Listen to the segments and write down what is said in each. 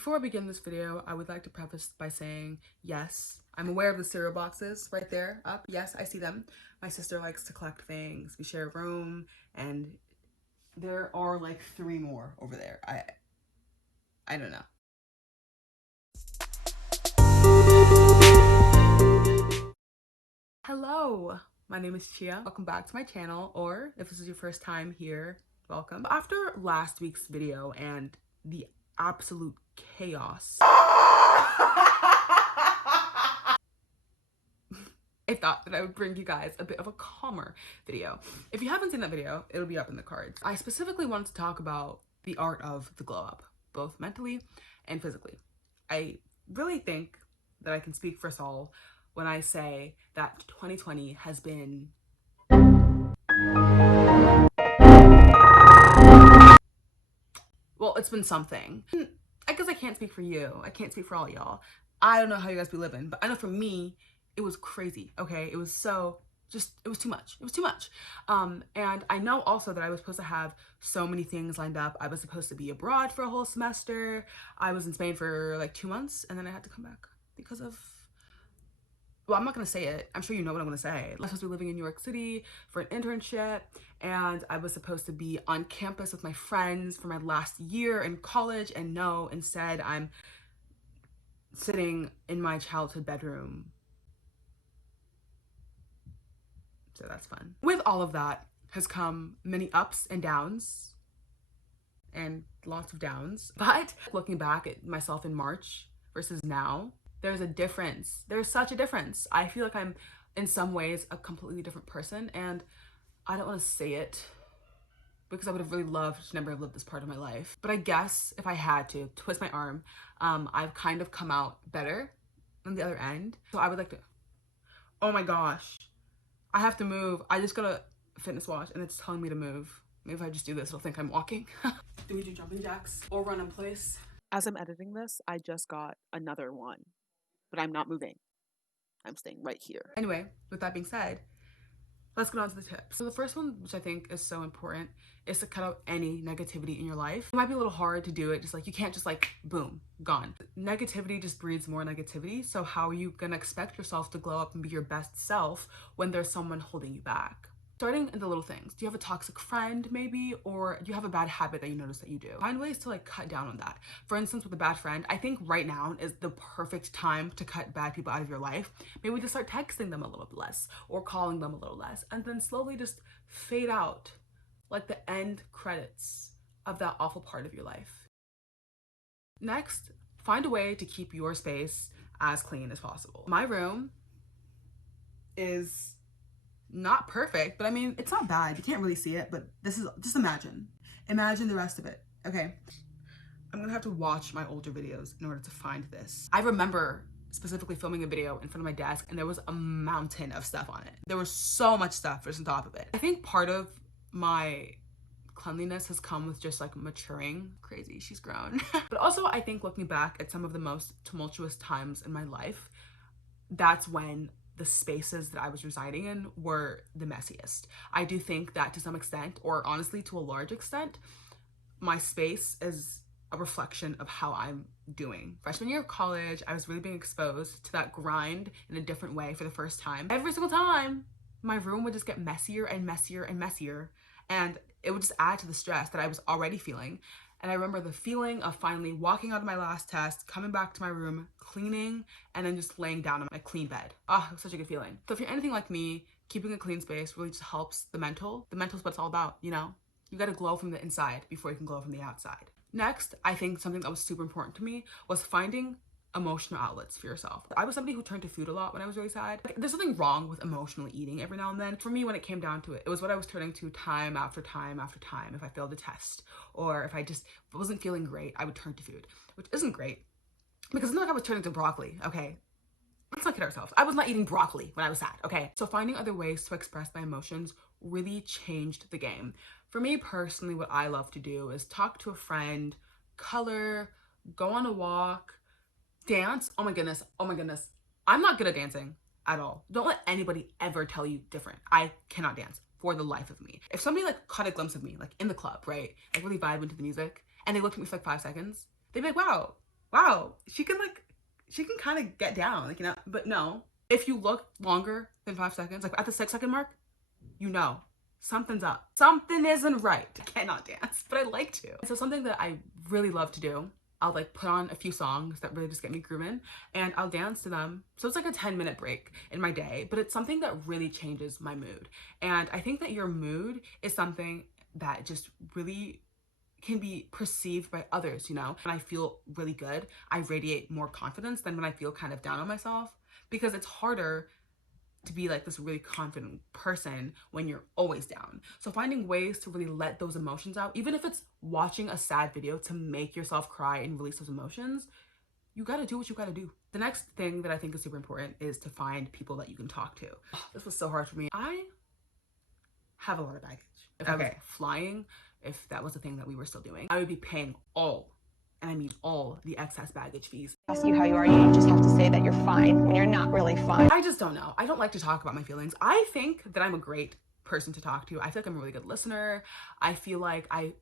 Before I begin this video, I would like to preface by saying, yes, I'm aware of the cereal boxes right there up. Yes, I see them. My sister likes to collect things. We share a room, and there are like 3 more over there. I don't know. Hello, my name is Chia. Welcome back to my channel, or if this is your first time here, welcome. After last week's video and the absolute chaos, I thought that I would bring you guys a bit of a calmer video. If you haven't seen that video, it'll be up in the cards. I specifically wanted to talk about the art of the glow up, both mentally and physically. I really think that I can speak for us all when I say that 2020 has been well, it's been something. I guess I can't speak for you. I can't speak for all y'all. I don't know how you guys be living, but I know for me, it was crazy, okay? It was it was too much. It was too much. And I know also that I was supposed to have so many things lined up. I was supposed to be abroad for a whole semester. I was in Spain for like 2 months, and then I had to come back because of, well, I'm not gonna say it. I'm sure you know what I'm gonna say. I was supposed to be living in New York City for an internship, and I was supposed to be on campus with my friends for my last year in college, and no, instead I'm sitting in my childhood bedroom. So that's fun. With all of that has come many ups and downs, and lots of downs. But looking back at myself in March versus now, there's a difference. There's such a difference. I feel like I'm in some ways a completely different person, and I don't want to say it because I would have really loved to never have lived this part of my life. But I guess if I had to twist my arm, I've kind of come out better on the other end. So I would like to, oh my gosh, I have to move. I just got a fitness watch and it's telling me to move. Maybe if I just do this, it'll think I'm walking. Do we do jumping jacks or run in place? As I'm editing this, I just got another one, but I'm not moving. I'm staying right here. Anyway, with that being said, let's get on to the tips. So the first one, which I think is so important, is to cut out any negativity in your life. It might be a little hard to do it, just like you can't just like, boom, gone. Negativity just breeds more negativity. So how are you gonna expect yourself to glow up and be your best self when there's someone holding you back? Starting in the little things. Do you have a toxic friend maybe? Or do you have a bad habit that you notice that you do? Find ways to like cut down on that. For instance, with a bad friend, I think right now is the perfect time to cut bad people out of your life. Maybe just start texting them a little bit less or calling them a little less, and then slowly just fade out like the end credits of that awful part of your life. Next, find a way to keep your space as clean as possible. My room is not perfect, but I mean, it's not bad. You can't really see it, but this is, just imagine the rest of it. Okay, I'm gonna have to watch my older videos in order to find this. I remember specifically filming a video in front of my desk, and there was a mountain of stuff on it. There was so much stuff just on top of it. I think part of my cleanliness has come with just like maturing. Crazy, she's grown. But also I think looking back at some of the most tumultuous times in my life, that's when the spaces that I was residing in were the messiest. I do think that to some extent, or honestly to a large extent, my space is a reflection of how I'm doing. Freshman year of college, I was really being exposed to that grind in a different way for the first time. Every single time, my room would just get messier and messier and messier, and it would just add to the stress that I was already feeling. And I remember the feeling of finally walking out of my last test, coming back to my room, cleaning, and then just laying down on my clean bed. Ah, it was such a good feeling. So if you're anything like me, keeping a clean space really just helps the mental. The mental's what it's all about, you know? You gotta glow from the inside before you can glow from the outside. Next, I think something that was super important to me was finding emotional outlets for yourself. I was somebody who turned to food a lot when I was really sad. Like, there's nothing wrong with emotionally eating every now and then. For me, when it came down to it, it was what I was turning to time after time after time. If I failed a test, or if I just wasn't feeling great, I would turn to food, which isn't great because it's not like I was turning to broccoli, okay? Let's not kid ourselves. I was not eating broccoli when I was sad, okay? So finding other ways to express my emotions really changed the game. For me personally, what I love to do is talk to a friend, color, go on a walk, dance. Oh my goodness. Oh my goodness. I'm not good at dancing at all. Don't let anybody ever tell you different. I cannot dance for the life of me. If somebody like caught a glimpse of me, like in the club, right? Like really vibe into the music, and they looked at me for like 5 seconds, they'd be like, wow, wow, she can kind of get down, like, you know, but no. If you look longer than 5 seconds, like at the 6 second mark, you know, something's up. Something isn't right. I cannot dance, but I like to. So something that I really love to do, I'll like put on a few songs that really just get me grooving and I'll dance to them. So it's like a 10-minute break in my day, but it's something that really changes my mood. And I think that your mood is something that just really can be perceived by others, you know? When I feel really good, I radiate more confidence than when I feel kind of down on myself, because it's harder to be like this really confident person when you're always down. So finding ways to really let those emotions out, even if it's watching a sad video to make yourself cry and release those emotions, you gotta do what you gotta do. The next thing that I think is super important is to find people that you can talk to. This was so hard for me. I have a lot of baggage. If I was flying, if that was a thing that we were still doing, I would be paying all, and I mean all, the excess baggage fees. Ask you how you are, you just have to say that you're fine when you're not really fine. I just don't know. I don't like to talk about my feelings. I think that I'm a great person to talk to. I feel like I'm a really good listener. I feel like I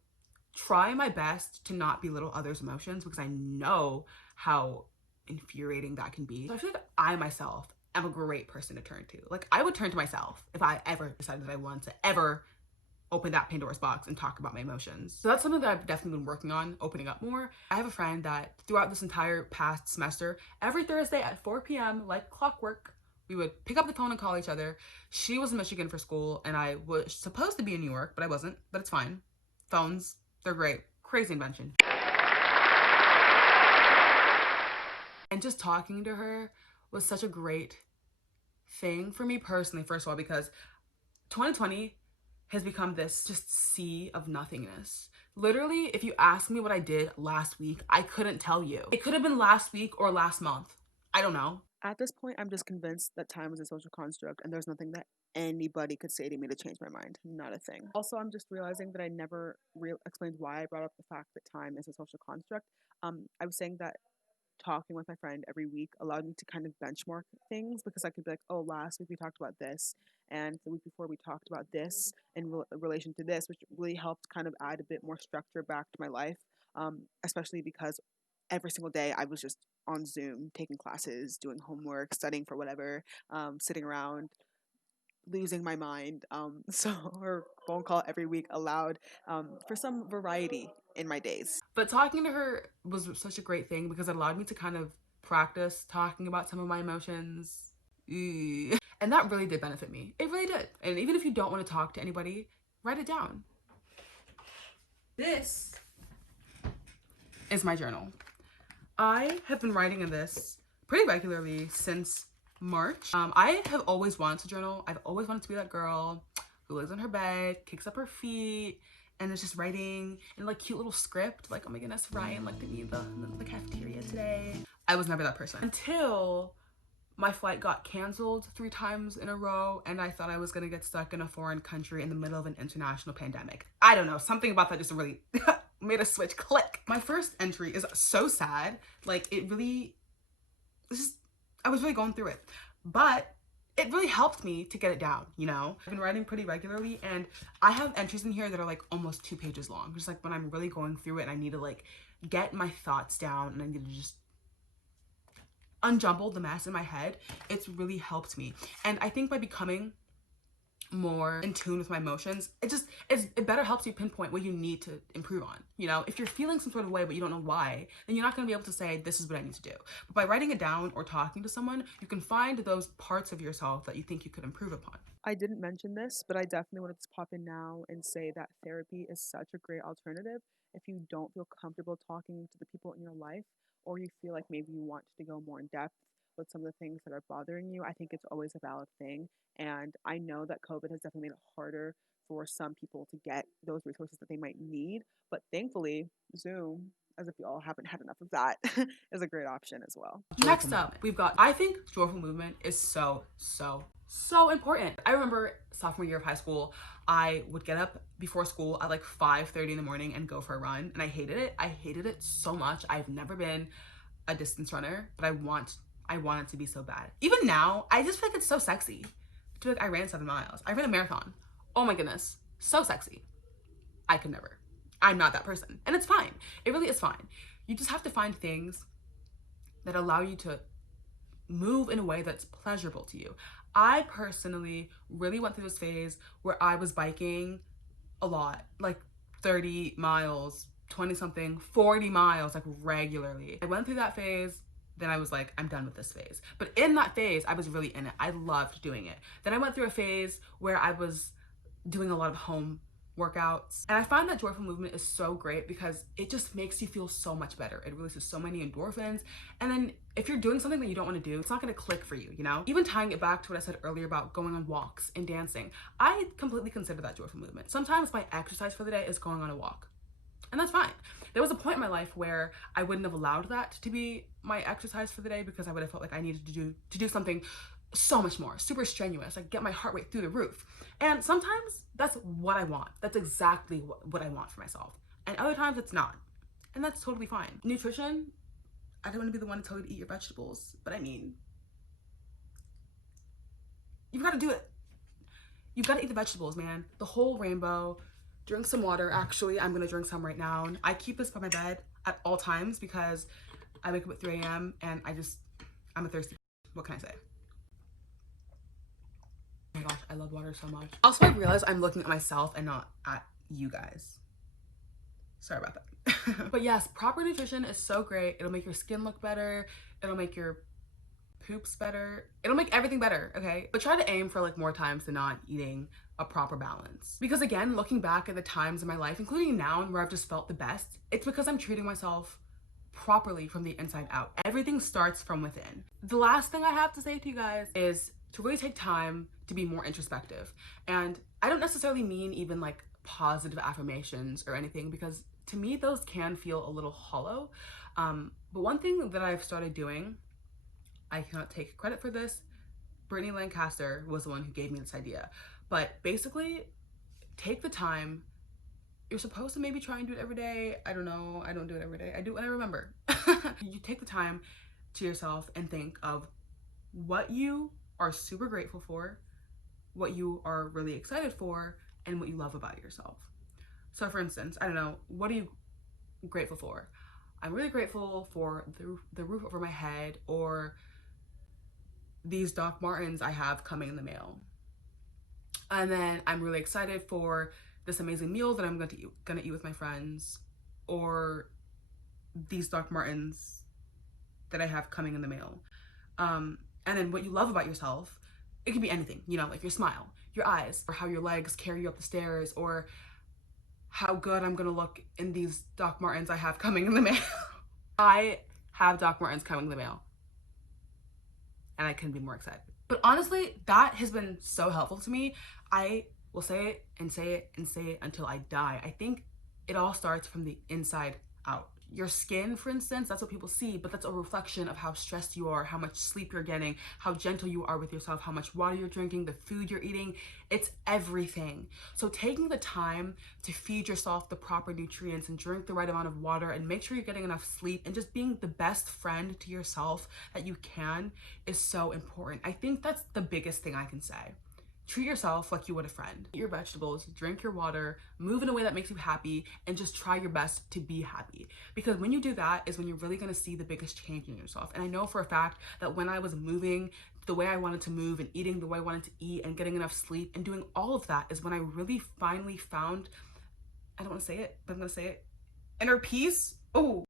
try my best to not belittle others' emotions because I know how infuriating that can be. So I feel like I myself am a great person to turn to. Like, I would turn to myself if I ever decided that I wanted to ever open that Pandora's box and talk about my emotions. So that's something that I've definitely been working on, opening up more. I have a friend that throughout this entire past semester, every Thursday at 4 p.m., like clockwork, we would pick up the phone and call each other. She was in Michigan for school and I was supposed to be in New York, but I wasn't, but it's fine. Phones, they're great. Crazy invention. And just talking to her was such a great thing for me personally, first of all, because 2020 has become this just sea of nothingness. Literally, if you ask me what I did last week, I couldn't tell you. It could have been last week or last month. I don't know. At this point, I'm just convinced that time is a social construct and there's nothing that anybody could say to me to change my mind. Not a thing. Also, I'm just realizing that I never explained why I brought up the fact that time is a social construct. I was saying that talking with my friend every week allowed me to kind of benchmark things, because I could be like, oh, last week we talked about this, and the week before we talked about this in relation to this, which really helped kind of add a bit more structure back to my life, especially because every single day I was just on Zoom, taking classes, doing homework, studying for whatever, sitting around, losing my mind. So her phone call every week allowed for some variety in my days. But talking to her was such a great thing because it allowed me to kind of practice talking about some of my emotions. And that really did benefit me. It really did. And even if you don't want to talk to anybody, write it down. This is my journal. I have been writing in this pretty regularly since March. I have always wanted to journal. I've always wanted to be that girl who lays on her bed, kicks up her feet, and is just writing in like cute little script. Like, oh my goodness, Ryan looked at me in the cafeteria today. I was never that person until my flight got canceled 3 times in a row and I thought I was gonna get stuck in a foreign country in the middle of an international pandemic. I don't know, something about that just really made a switch click. My first entry is so sad. Like, it really, I was really going through it, but it really helped me to get it down, you know? I've been writing pretty regularly and I have entries in here that are like almost 2 pages long. Just like when I'm really going through it and I need to like get my thoughts down and I need to just unjumble the mess in my head, it's really helped me. And I think by becoming more in tune with my emotions, it better helps you pinpoint what you need to improve on. You know, if you're feeling some sort of way but you don't know why, then you're not going to be able to say, this is what I need to do. But by writing it down or talking to someone, you can find those parts of yourself that you think you could improve upon. I didn't mention this, but I definitely wanted to pop in now and say that therapy is such a great alternative if you don't feel comfortable talking to the people in your life, or you feel like maybe you want to go more in depth with some of the things that are bothering you. I think it's always a valid thing. And I know that COVID has definitely made it harder for some people to get those resources that they might need. But thankfully, Zoom, as if you all haven't had enough of that, is a great option as well. Next up, we've got, I think joyful movement is so important. I remember sophomore year of high school, I would get up before school at like 5:30 in the morning and go for a run. And I hated it. I hated it so much. I've never been a distance runner, but I want it to be so bad. Even now, I just feel like it's so sexy. I feel like I ran 7 miles. I ran a marathon. Oh my goodness, so sexy. I could never. I'm not that person. And it's fine. It really is fine. You just have to find things that allow you to move in a way that's pleasurable to you. I personally really went through this phase where I was biking a lot, like 30 miles, 20 something, 40 miles, like regularly. I went through that phase, then I was like, I'm done with this phase. But in that phase, I was really in it. I loved doing it. Then I went through a phase where I was doing a lot of home workouts. And I find that joyful movement is so great because it just makes you feel so much better. It releases so many endorphins. And then if you're doing something that you don't want to do, it's not going to click for you, you know? Even tying it back to what I said earlier about going on walks and dancing, I completely consider that joyful movement. Sometimes my exercise for the day is going on a walk. And that's fine. There was a point in my life where I wouldn't have allowed that to be my exercise for the day because I would have felt like I needed to do something so much more, super strenuous, like get my heart rate through the roof. And sometimes that's what I want. That's exactly what I want for myself. And other times it's not. And that's totally fine. Nutrition, I don't want to be the one to tell you to eat your vegetables, but I mean, you've got to do it. You've got to eat the vegetables, man. The whole rainbow. Drink some water. Actually, I'm going to drink some right now. I keep this by my bed at all times because I wake up at 3 a.m. and I'm a thirsty. What can I say? Oh my gosh, I love water so much. Also, I realize I'm looking at myself and not at you guys. Sorry about that. But yes, proper nutrition is so great. It'll make your skin look better. It'll make your poops better. It'll make everything better, okay? But try to aim for like more times than not eating a proper balance. Because again, looking back at the times in my life, including now and where I've just felt the best, it's because I'm treating myself properly from the inside out. Everything starts from within. The last thing I have to say to you guys is to really take time to be more introspective. And I don't necessarily mean even like positive affirmations or anything, because to me those can feel a little hollow. But one thing that I've started doing, I cannot take credit for this, Brittany Lancaster was the one who gave me this idea. But basically, take the time. You're supposed to maybe try and do it every day. I don't know. I don't do it every day. I do it when I remember. You take the time to yourself and think of what you are super grateful for, what you are really excited for, and what you love about yourself. So for instance, I don't know, what are you grateful for? I'm really grateful for the roof over my head, or these Doc Martens I have coming in the mail. And then I'm really excited for this amazing meal that I'm gonna eat with my friends, or these Doc Martens that I have coming in the mail. And then what you love about yourself, it could be anything, you know, like your smile, your eyes, or how your legs carry you up the stairs, or how good I'm gonna look in these Doc Martens I have coming in the mail. I have Doc Martens coming in the mail, and I couldn't be more excited. But honestly, that has been so helpful to me. I will say it and say it and say it until I die. I think it all starts from the inside out. Your skin, for instance, that's what people see, but that's a reflection of how stressed you are, how much sleep you're getting, how gentle you are with yourself, how much water you're drinking, the food you're eating. It's everything. So taking the time to feed yourself the proper nutrients and drink the right amount of water and make sure you're getting enough sleep and just being the best friend to yourself that you can is so important. I think that's the biggest thing I can say. Treat yourself like you would a friend. Eat your vegetables, drink your water, move in a way that makes you happy, and just try your best to be happy. Because when you do that is when you're really gonna see the biggest change in yourself. And I know for a fact that when I was moving the way I wanted to move and eating the way I wanted to eat and getting enough sleep and doing all of that is when I really finally found, I don't wanna say it, but I'm gonna say it, inner peace. Oh.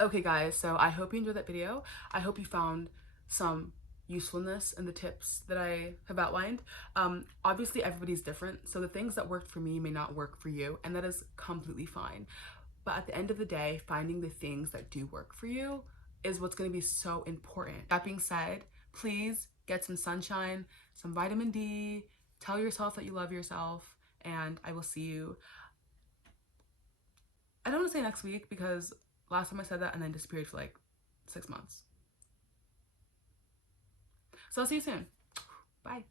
Okay guys, so I hope you enjoyed that video. I hope you found some usefulness in the tips that I have outlined. Obviously everybody's different, so the things that worked for me may not work for you, and that is completely fine. But at the end of the day, finding the things that do work for you is what's going to be so important. That being said, please get some sunshine, some vitamin D, tell yourself that you love yourself, and I will see you, I don't want to say next week because last time I said that and then disappeared for like 6 months. So I'll see you soon. Bye.